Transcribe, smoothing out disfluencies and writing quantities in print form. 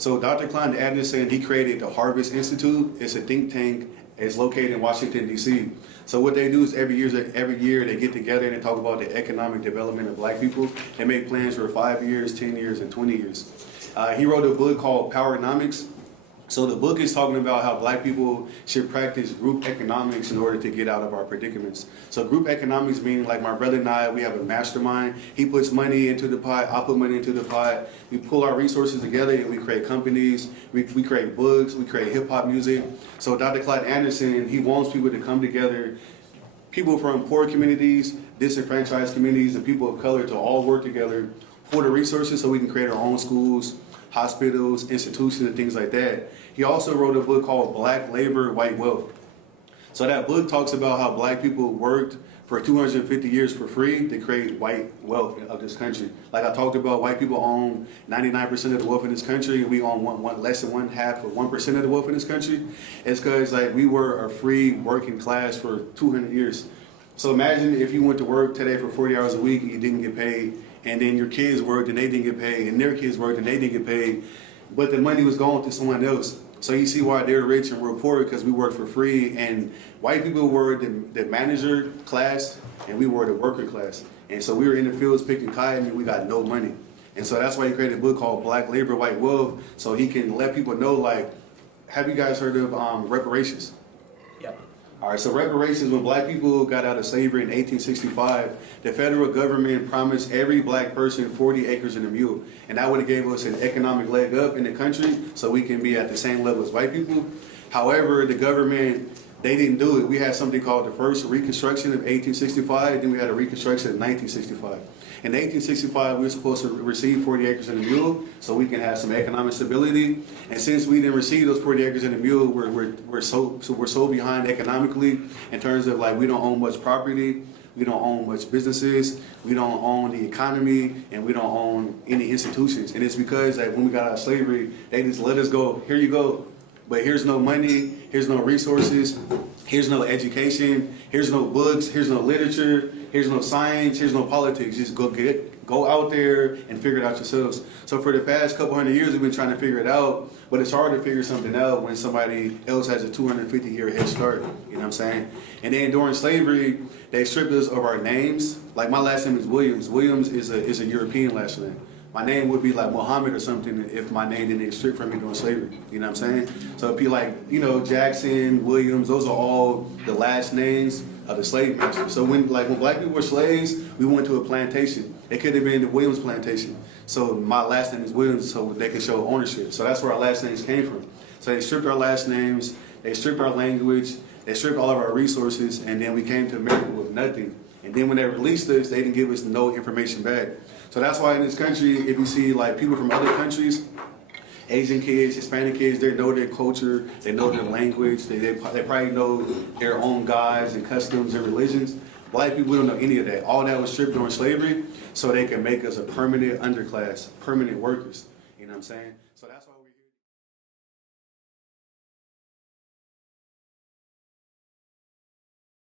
So Dr. Claud Anderson, he created the Harvest Institute. It's a think tank. It's located in Washington, D.C. So what they do is every year they get together and they talk about the economic development of black people. They make plans for 5 years, 10 years, and 20 years. He wrote a book called Powernomics. So the book is talking about how black people should practice group economics in order to get out of our predicaments. So group economics meaning like my brother and I, we have a mastermind. He puts money into the pot, I put money into the pot. We pull our resources together and we create companies, we create books, we create hip hop music. So Dr. Claud Anderson, he wants people to come together, people from poor communities, disenfranchised communities, and people of color to all work together, pull the resources so we can create our own schools, hospitals, institutions, and things like that. He also wrote a book called Black Labor, White Wealth. So that book talks about how black people worked for 250 years for free to create white wealth of this country. Like I talked about, white people own 99% of the wealth in this country, and we own less than 1/2 or 1% of the wealth in this country. It's because like we were a free working class for 200 years. So imagine if you went to work today for 40 hours a week and you didn't get paid, and then your kids worked and they didn't get paid, and their kids worked and they didn't get paid, but the money was going to someone else. So you see why they're rich and we're poor, because we work for free, and white people were the manager class and we were the worker class. And so we were in the fields picking cotton and we got no money. And so that's why he created a book called Black Labor, White Wealth, so he can let people know, like, have you guys heard of reparations? Yep. All right, so reparations, when black people got out of slavery in 1865, the federal government promised every black person 40 acres and a mule. And that would have gave us an economic leg up in the country so we can be at the same level as white people. However, the government, they didn't do it. We had something called the first Reconstruction of 1865, then we had a Reconstruction of 1965. In 1865, we were supposed to receive 40 acres and a mule so we can have some economic stability. And since we didn't receive those 40 acres and a mule, we're so behind economically in terms of like we don't own much property, we don't own much businesses, we don't own the economy, and we don't own any institutions. And it's because like when we got out of slavery, they just let us go, here you go. But here's no money, here's no resources, here's no education, here's no books, here's no literature, here's no science, here's no politics. Just go out there and figure it out yourselves. So for the past couple hundred years, we've been trying to figure it out, but it's hard to figure something out when somebody else has a 250-year head start, you know what I'm saying? And then during slavery, they stripped us of our names. Like my last name is Williams. Williams is a European last name. My name would be like Muhammad or something if my name didn't get stripped from me during slavery. You know what I'm saying? So it'd be like, you know, Jackson, Williams, those are all the last names of the slave masters. So when black people were slaves, we went to a plantation. It could have been the Williams plantation. So my last name is Williams so they could show ownership. So that's where our last names came from. So they stripped our last names, they stripped our language, they stripped all of our resources, and then we came to America with nothing. And then when they released us, they didn't give us no information back. So that's why in this country, if you see like people from other countries, Asian kids, Hispanic kids, they know their culture, they know their language, they probably know their own gods and customs and religions. Black people, we don't know any of that. All that was stripped during slavery so they can make us a permanent underclass, permanent workers. You know what I'm saying? So that's why